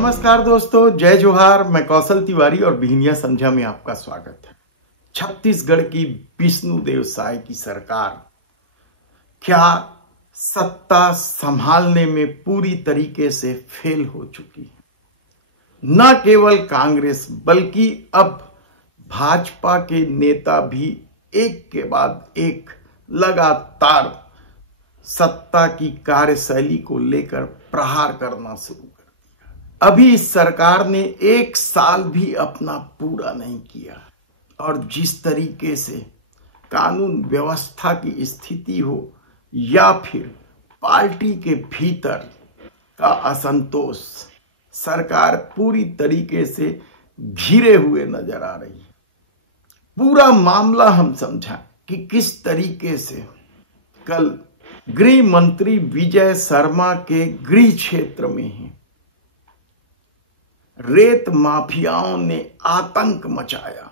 नमस्कार दोस्तों, जय जोहार। मैं कौशल तिवारी और बिहनिया संध्या में आपका स्वागत है। छत्तीसगढ़ की विष्णुदेव साय की सरकार क्या सत्ता संभालने में पूरी तरीके से फेल हो चुकी है। न केवल कांग्रेस बल्कि अब भाजपा के नेता भी एक के बाद एक लगातार सत्ता की कार्यशैली को लेकर प्रहार करना शुरू कर दिया। अभी इस सरकार ने 1 साल भी अपना पूरा नहीं किया और जिस तरीके से कानून व्यवस्था की स्थिति हो या फिर पार्टी के भीतर का असंतोष, सरकार पूरी तरीके से घिरे हुए नजर आ रही है। पूरा मामला हम समझा कि किस तरीके से कल गृह मंत्री विजय शर्मा के गृह क्षेत्र में ही रेत माफियाओं ने आतंक मचाया।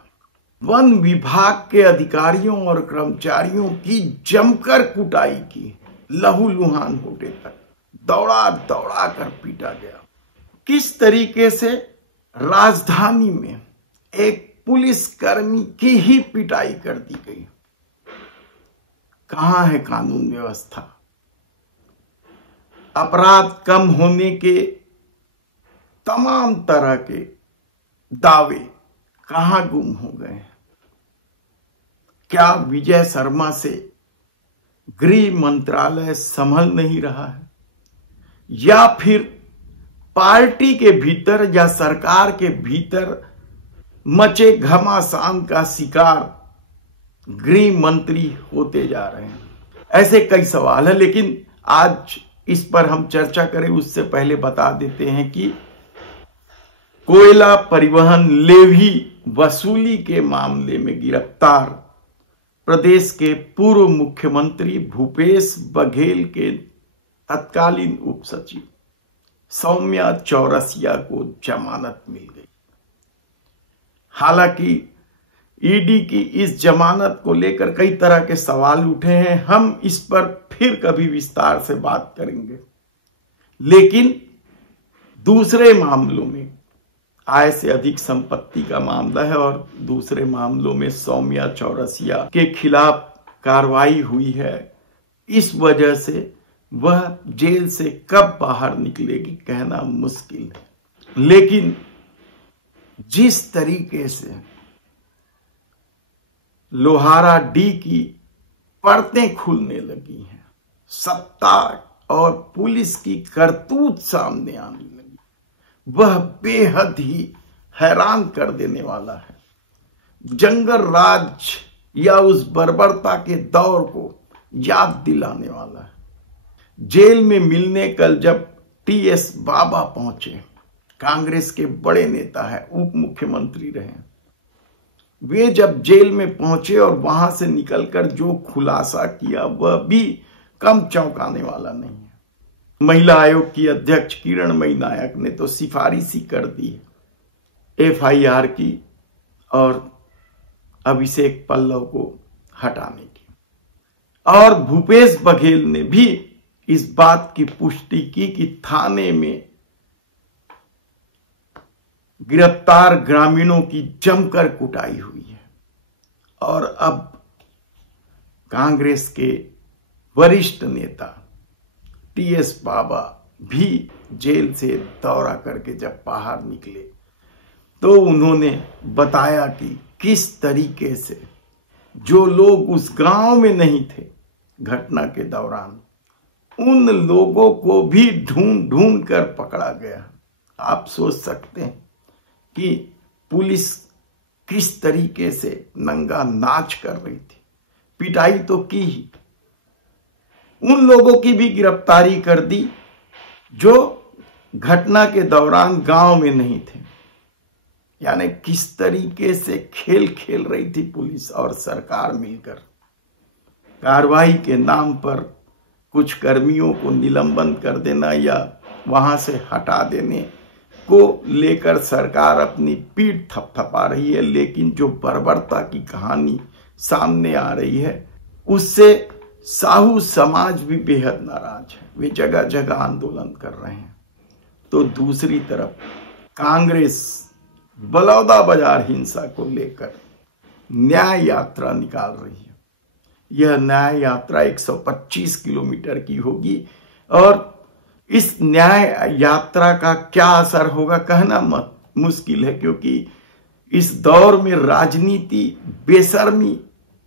वन विभाग के अधिकारियों और कर्मचारियों की जमकर कुटाई की, लहूलुहान होने तक दौड़ा दौड़ा कर पीटा गया। किस तरीके से राजधानी में एक पुलिसकर्मी की ही पिटाई कर दी गई। कहां है कानून व्यवस्था? अपराध कम होने के तमाम तरह के दावे कहां गुम हो गए? क्या विजय शर्मा से गृह मंत्रालय संभल नहीं रहा है या फिर पार्टी के भीतर या सरकार के भीतर मचे घमासान का शिकार गृह मंत्री होते जा रहे हैं? ऐसे कई सवाल है, लेकिन आज इस पर हम चर्चा करें उससे पहले बता देते हैं कि कोयला परिवहन लेवी वसूली के मामले में गिरफ्तार प्रदेश के पूर्व मुख्यमंत्री भूपेश बघेल के तत्कालीन उप सचिव सौम्या चौरसिया को जमानत मिल गई। हालांकि ईडी की इस जमानत को लेकर कई तरह के सवाल उठे हैं, हम इस पर फिर कभी विस्तार से बात करेंगे। लेकिन दूसरे मामलों में आय से अधिक संपत्ति का मामला है और दूसरे मामलों में सौम्या चौरसिया के खिलाफ कार्रवाई हुई है। इस वजह से वह जेल से कब बाहर निकलेगी कहना मुश्किल है। लेकिन जिस तरीके से लोहारा डी की परतें खुलने लगी हैं, सत्ता और पुलिस की करतूत सामने आने लगी, वह बेहद ही हैरान कर देने वाला है। जंगल राज या उस बर्बरता के दौर को याद दिलाने वाला है। जेल में मिलने कल जब टीएस बाबा पहुंचे, कांग्रेस के बड़े नेता है, उप मुख्यमंत्री रहे, वे जब जेल में पहुंचे और वहां से निकलकर जो खुलासा किया वह भी कम चौंकाने वाला नहीं है। महिला आयोग की अध्यक्ष किरणमयी नायक ने तो सिफारिश ही कर दी है एफआईआर की और अभिषेक पल्लव को हटाने की, और भूपेश बघेल ने भी इस बात की पुष्टि की कि थाने में गिरफ्तार ग्रामीणों की जमकर कुटाई हुई है। और अब कांग्रेस के वरिष्ठ नेता टीएस बाबा भी जेल से दौरा करके जब बाहर निकले तो उन्होंने बताया कि किस तरीके से जो लोग उस गांव में नहीं थे घटना के दौरान, उन लोगों को भी ढूंढ ढूंढ कर पकड़ा गया। आप सोच सकते हैं कि पुलिस किस तरीके से नंगा नाच कर रही थी। पिटाई तो की ही, उन लोगों की भी गिरफ्तारी कर दी जो घटना के दौरान गांव में नहीं थे। यानी किस तरीके से खेल खेल रही थी पुलिस और सरकार मिलकर। कार्रवाई के नाम पर कुछ कर्मियों को निलंबन कर देना या वहां से हटा देने को लेकर सरकार अपनी पीठ थपथपा रही है, लेकिन जो बर्बरता की कहानी सामने आ रही है उससे साहू समाज भी बेहद नाराज है। वे जगह जगह आंदोलन कर रहे हैं। तो दूसरी तरफ कांग्रेस बलौदा बाजार हिंसा को लेकर न्याय यात्रा निकाल रही है। यह न्याय यात्रा 125 किलोमीटर की होगी और इस न्याय यात्रा का क्या असर होगा कहना मुश्किल है, क्योंकि इस दौर में राजनीति बेशर्मी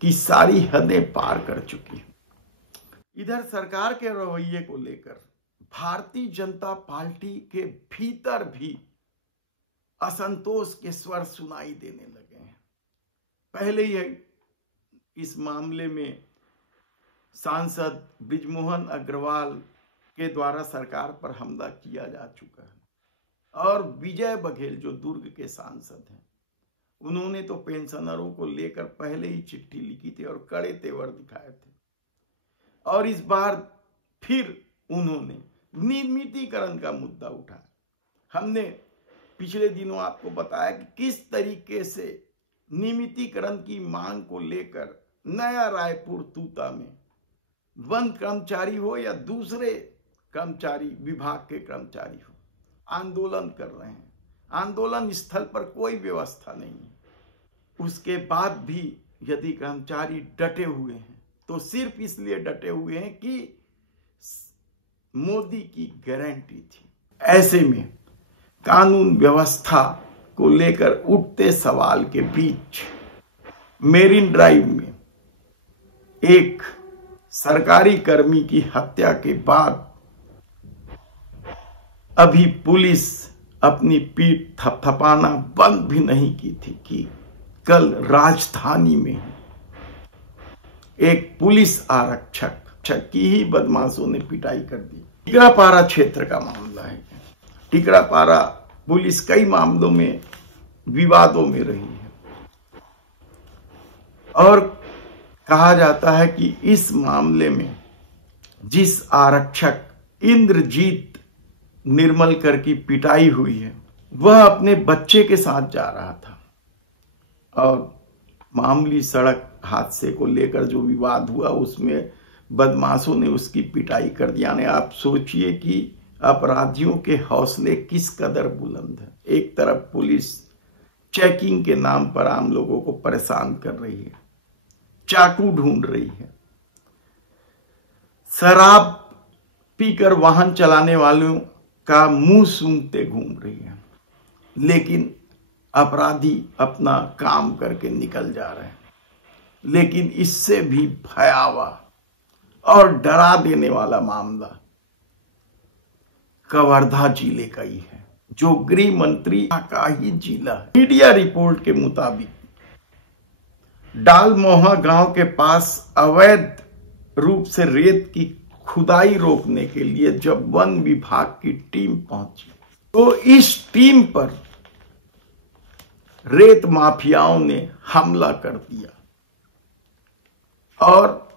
की सारी हदें पार कर चुकी है। इधर सरकार के रवैये को लेकर भारतीय जनता पार्टी के भीतर भी असंतोष के स्वर सुनाई देने लगे हैं। पहले ही इस मामले में सांसद बृजमोहन अग्रवाल के द्वारा सरकार पर हमला किया जा चुका है और विजय बघेल जो दुर्ग के सांसद हैं, उन्होंने तो पेंशनरों को लेकर पहले ही चिट्ठी लिखी थी और कड़े तेवर दिखाए थे। और इस बार फिर उन्होंने नियमितीकरण का मुद्दा उठाया। हमने पिछले दिनों आपको बताया कि किस तरीके से नियमितीकरण की मांग को लेकर नया रायपुर तूता में वन कर्मचारी हो या दूसरे कर्मचारी विभाग के कर्मचारी हो, आंदोलन कर रहे हैं। आंदोलन स्थल पर कोई व्यवस्था नहीं है। उसके बाद भी यदि कर्मचारी डटे हुए हैं तो सिर्फ इसलिए डटे हुए हैं कि मोदी की गारंटी थी। ऐसे में कानून व्यवस्था को लेकर उठते सवाल के बीच मेरिन ड्राइव में एक सरकारी कर्मी की हत्या के बाद अभी पुलिस अपनी पीठ थपथपाना बंद भी नहीं की थी कि कल राजधानी में एक पुलिस आरक्षक की ही बदमाशों ने पिटाई कर दी। टिकरापारा क्षेत्र का मामला है। टिकरापारा पुलिस कई मामलों में विवादों में रही है और कहा जाता है कि इस मामले में जिस आरक्षक इंद्रजीत निर्मलकर की पिटाई हुई है वह अपने बच्चे के साथ जा रहा था और मामूली सड़क हादसे को लेकर जो विवाद हुआ उसमें बदमाशों ने उसकी पिटाई कर दी। यानी आप सोचिए कि अपराधियों के हौसले किस कदर बुलंद है। एक तरफ पुलिस चेकिंग के नाम पर आम लोगों को परेशान कर रही है, चाकू ढूंढ रही है, शराब पीकर वाहन चलाने वालों का मुंह सूंघते घूम रही है, लेकिन अपराधी अपना काम करके निकल जा रहे हैं। लेकिन इससे भी भयावह और डरा देने वाला मामला कवर्धा जिले का ही है, जो गृह मंत्री का ही जिला है। मीडिया रिपोर्ट के मुताबिक डालमोहा गांव के पास अवैध रूप से रेत की खुदाई रोकने के लिए जब वन विभाग की टीम पहुंची तो इस टीम पर रेत माफियाओं ने हमला कर दिया और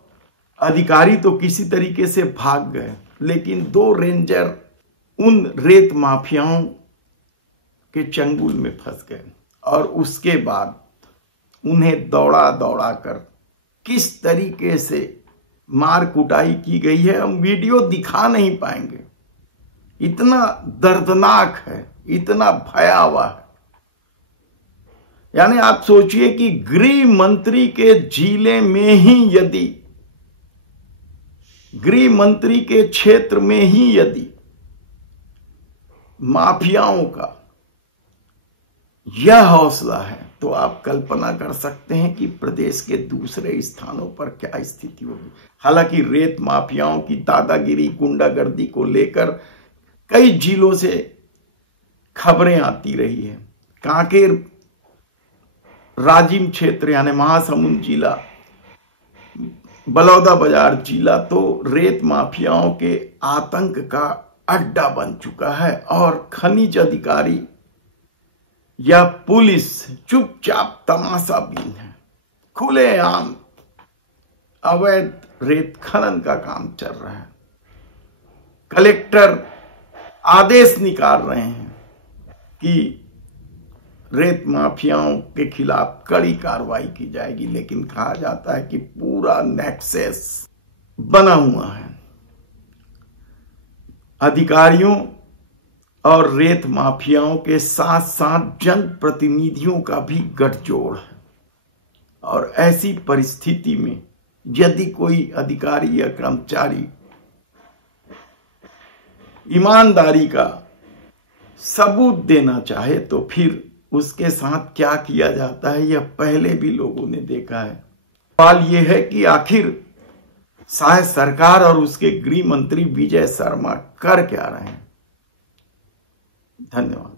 अधिकारी तो किसी तरीके से भाग गए, लेकिन 2 रेंजर उन रेत माफियाओं के चंगुल में फंस गए और उसके बाद उन्हें दौड़ा दौड़ा कर किस तरीके से मार कुटाई की गई है हम वीडियो दिखा नहीं पाएंगे। इतना दर्दनाक है, इतना भयावह है। यानी आप सोचिए कि गृह मंत्री के जिले में ही यदि, गृह मंत्री के क्षेत्र में ही यदि माफियाओं का यह हौसला है तो आप कल्पना कर सकते हैं कि प्रदेश के दूसरे स्थानों पर क्या स्थिति होगी। हालांकि रेत माफियाओं की दादागिरी, गुंडागर्दी को लेकर कई जिलों से खबरें आती रही है। कांकेर राजिम क्षेत्र यानी महासमुंद जिला, बलौदा बाजार जिला तो रेत माफियाओं के आतंक का अड्डा बन चुका है और खनिज अधिकारी या पुलिस चुपचाप तमाशाबीन है। खुलेआम अवैध रेत खनन का काम चल रहा है। कलेक्टर आदेश निकाल रहे हैं कि रेत माफियाओं के खिलाफ कड़ी कार्रवाई की जाएगी, लेकिन कहा जाता है कि पूरा नेक्सस बना हुआ है। अधिकारियों और रेत माफियाओं के साथ साथ जनप्रतिनिधियों का भी गठजोड़ है। और ऐसी परिस्थिति में यदि कोई अधिकारी या कर्मचारी ईमानदारी का सबूत देना चाहे तो फिर उसके साथ क्या किया जाता है, यह पहले भी लोगों ने देखा है। सवाल यह है कि आखिर शायद सरकार और उसके गृह मंत्री विजय शर्मा कर क्या रहे हैं। धन्यवाद।